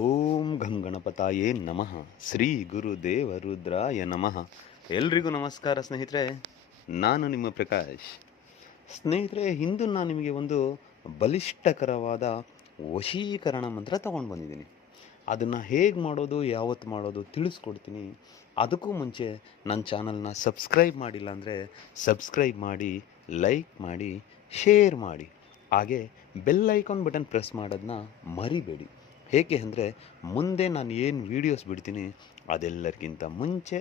ಓಂ ಗಂಗಣಪತಾಯೇ ನಮಃ. ಶ್ರೀ ಗುರುದೇವ ರುದ್ರಾಯ ನಮಃ. ಎಲ್ರಿಗೂ ನಮಸ್ಕಾರ ಸ್ನೇಹಿತರೆ, ನಾನು ನಿಮ್ಮ ಪ್ರಕಾಶ್. ಸ್ನೇಹಿತರೆ, ಇಂದು ನಾನು ನಿಮಗೆ ಒಂದು ಬಲಿಷ್ಠಕರವಾದ ವಶೀಕರಣ ಮಂತ್ರ ತಗೊಂಡು ಬಂದಿದ್ದೀನಿ. ಅದನ್ನು ಹೇಗೆ ಮಾಡೋದು, ಯಾವತ್ತು ಮಾಡೋದು ತಿಳಿಸ್ಕೊಡ್ತೀನಿ. ಅದಕ್ಕೂ ಮುಂಚೆ ನನ್ನ ಚಾನಲ್ನ ಸಬ್ಸ್ಕ್ರೈಬ್ ಮಾಡಿಲ್ಲ ಅಂದರೆ ಸಬ್ಸ್ಕ್ರೈಬ್ ಮಾಡಿ, ಲೈಕ್ ಮಾಡಿ, ಶೇರ್ ಮಾಡಿ. ಹಾಗೆ ಬೆಲ್ ಐಕಾನ್ ಬಟನ್ ಪ್ರೆಸ್ ಮಾಡೋದನ್ನ ಮರಿಬೇಡಿ. ಏಕೆ ಅಂದರೆ ಮುಂದೆ ನಾನು ಏನು ವೀಡಿಯೋಸ್ ಬಿಡ್ತೀನಿ ಅದೆಲ್ಲರಿಗಿಂತ ಮುಂಚೆ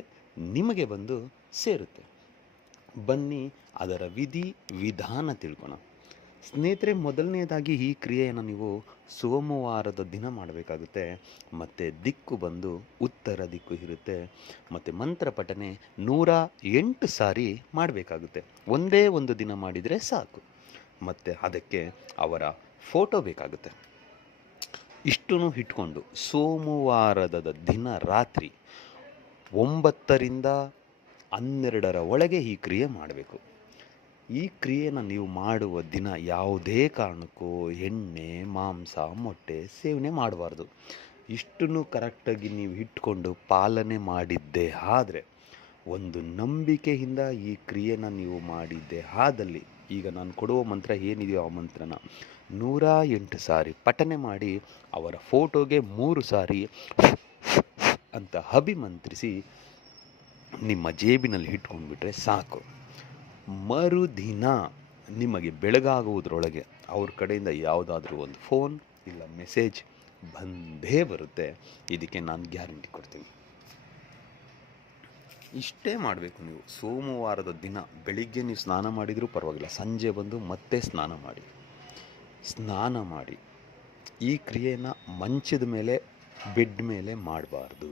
ನಿಮಗೆ ಬಂದು ಸೇರುತ್ತೆ. ಬನ್ನಿ ಅದರ ವಿಧಿ ವಿಧಾನ ತಿಳ್ಕೊಣ. ಸ್ನೇಹಿತರೆ, ಮೊದಲನೇದಾಗಿ ಈ ಕ್ರಿಯೆಯನ್ನು ನೀವು ಸೋಮವಾರದ ದಿನ ಮಾಡಬೇಕಾಗುತ್ತೆ. ಮತ್ತು ದಿಕ್ಕು ಬಂದು ಉತ್ತರ ದಿಕ್ಕು ಇರುತ್ತೆ. ಮತ್ತು ಮಂತ್ರ ಪಠನೆ 108 ಸಾರಿ ಮಾಡಬೇಕಾಗುತ್ತೆ. ಒಂದೇ ಒಂದು ದಿನ ಮಾಡಿದರೆ ಸಾಕು. ಮತ್ತು ಅದಕ್ಕೆ ಅವರ ಫೋಟೋ ಬೇಕಾಗುತ್ತೆ. ಇಷ್ಟನ್ನು ಇಟ್ಕೊಂಡು ಸೋಮವಾರದ ದಿನ ರಾತ್ರಿ 9ರಿಂದ 12 ಒಳಗೆ ಈ ಕ್ರಿಯೆ ಮಾಡಬೇಕು. ಈ ಕ್ರಿಯೆನ ನೀವು ಮಾಡುವ ದಿನ ಯಾವುದೇ ಕಾರಣಕ್ಕೂ ಎಣ್ಣೆ, ಮಾಂಸ, ಮೊಟ್ಟೆ ಸೇವನೆ ಮಾಡಬಾರ್ದು. ಇಷ್ಟನ್ನು ಕರೆಕ್ಟಾಗಿ ನೀವು ಇಟ್ಕೊಂಡು ಪಾಲನೆ ಮಾಡಿದ್ದೇ ಆದರೆ, ಒಂದು ನಂಬಿಕೆಯಿಂದ ಈ ಕ್ರಿಯೆನ ನೀವು ಮಾಡಿದ್ದೇ ಆದಲ್ಲಿ, ಈಗ ನಾನು ಕೊಡುವ ಮಂತ್ರ ಏನಿದೆಯೋ ಆ ಮಂತ್ರನ 108 ಸಾರಿ ಪಠನೆ ಮಾಡಿ ಅವರ ಫೋಟೋಗೆ 3 ಸಾರಿ ಅಂತ ಅಭಿಮಂತ್ರಿಸಿ ನಿಮ್ಮ ಜೇಬಿನಲ್ಲಿ ಇಟ್ಕೊಂಡ್ಬಿಟ್ರೆ ಸಾಕು. ಮರುದಿನ ನಿಮಗೆ ಬೆಳಗಾಗುವುದರೊಳಗೆ ಅವ್ರ ಕಡೆಯಿಂದ ಯಾವುದಾದ್ರೂ ಒಂದು ಫೋನ್ ಇಲ್ಲ ಮೆಸೇಜ್ ಬಂದೇ ಬರುತ್ತೆ. ಇದಕ್ಕೆ ನಾನು ಗ್ಯಾರಂಟಿ ಕೊಡ್ತೀನಿ. ಇಷ್ಟೇ ಮಾಡಬೇಕು ನೀವು. ಸೋಮವಾರದ ದಿನ ಬೆಳಿಗ್ಗೆ ನೀವು ಸ್ನಾನ ಮಾಡಿದರೂ ಪರವಾಗಿಲ್ಲ, ಸಂಜೆ ಬಂದು ಮತ್ತೆ ಸ್ನಾನ ಮಾಡಿ ಈ ಕ್ರಿಯೆನ ಮಂಚದ ಮೇಲೆ, ಬೆಡ್ ಮೇಲೆ ಮಾಡಬಾರ್ದು.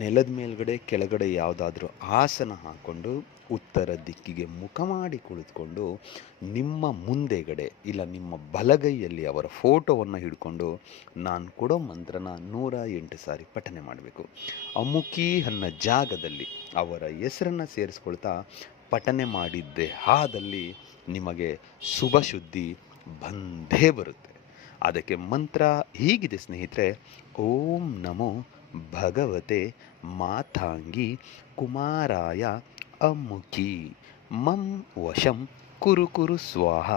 ನೆಲದ ಮೇಲ್ಗಡೆ ಕೆಳಗಡೆ ಯಾವುದಾದ್ರೂ ಆಸನ ಹಾಕ್ಕೊಂಡು ಉತ್ತರ ದಿಕ್ಕಿಗೆ ಮುಖ ಮಾಡಿ ಕುಳಿತುಕೊಂಡು ನಿಮ್ಮ ಮುಂದೆಗಡೆ ಇಲ್ಲ ನಿಮ್ಮ ಬಲಗೈಯಲ್ಲಿ ಅವರ ಫೋಟೋವನ್ನು ಹಿಡ್ಕೊಂಡು ನಾನು ಕೊಡೋ ಮಂತ್ರನ 108 ಸಾರಿ ಪಠನೆ ಮಾಡಬೇಕು. ಅಮುಖಿ ಅನ್ನೋ ಜಾಗದಲ್ಲಿ ಅವರ ಹೆಸರನ್ನು ಸೇರಿಸ್ಕೊಳ್ತಾ ಪಠನೆ ಮಾಡಿದ್ದೇ ಆದಲ್ಲಿ ನಿಮಗೆ ಶುಭ ಸುದ್ದಿ ಬಂದೇ ಬರುತ್ತೆ. ಅದಕ್ಕೆ ಮಂತ್ರ ಹೀಗಿದೆ ಸ್ನೇಹಿತರೆ: ಓಂ ನಮೋ ಭಗವತೆ ಮಾತಾಂಗಿ ಕುಮಾರಾಯ ಅಮುಖಿ ಮಂ ವಶಂ ಕುರು ಸ್ವಾಹ.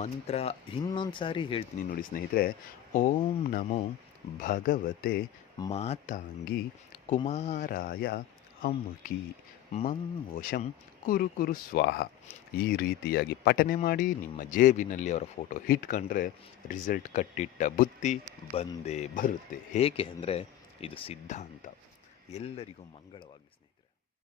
ಮಂತ್ರ ಇನ್ನೊಂದು ಸಾರಿ ಹೇಳ್ತೀನಿ ನೋಡಿ ಸ್ನೇಹಿತರೆ: ಓಂ ನಮೋ ಭಗವತೆ ಮಾತಾಂಗಿ ಕುಮಾರಾಯ ಅಮುಖಿ ಮಂ ವಶಂ ಕುರು ಸ್ವಾಹ. ಈ ರೀತಿಯಾಗಿ ಪಠನೆ ಮಾಡಿ ನಿಮ್ಮ ಜೇಬಿನಲ್ಲಿ ಅವರ ಫೋಟೋ ಇಟ್ಕೊಂಡ್ರೆ ರಿಸಲ್ಟ್ ಕಟ್ಟಿಟ್ಟ ಬುತ್ತಿ ಬಂದೇ ಬರುತ್ತೆ. ಏಕೆ ಅಂದರೆ ಇದು ಸಿದ್ಧಾಂತ. ಎಲ್ಲರಿಗೂ ಮಂಗಳವಾಗಲಿ ಸ್ನೇಹಿತರೆ.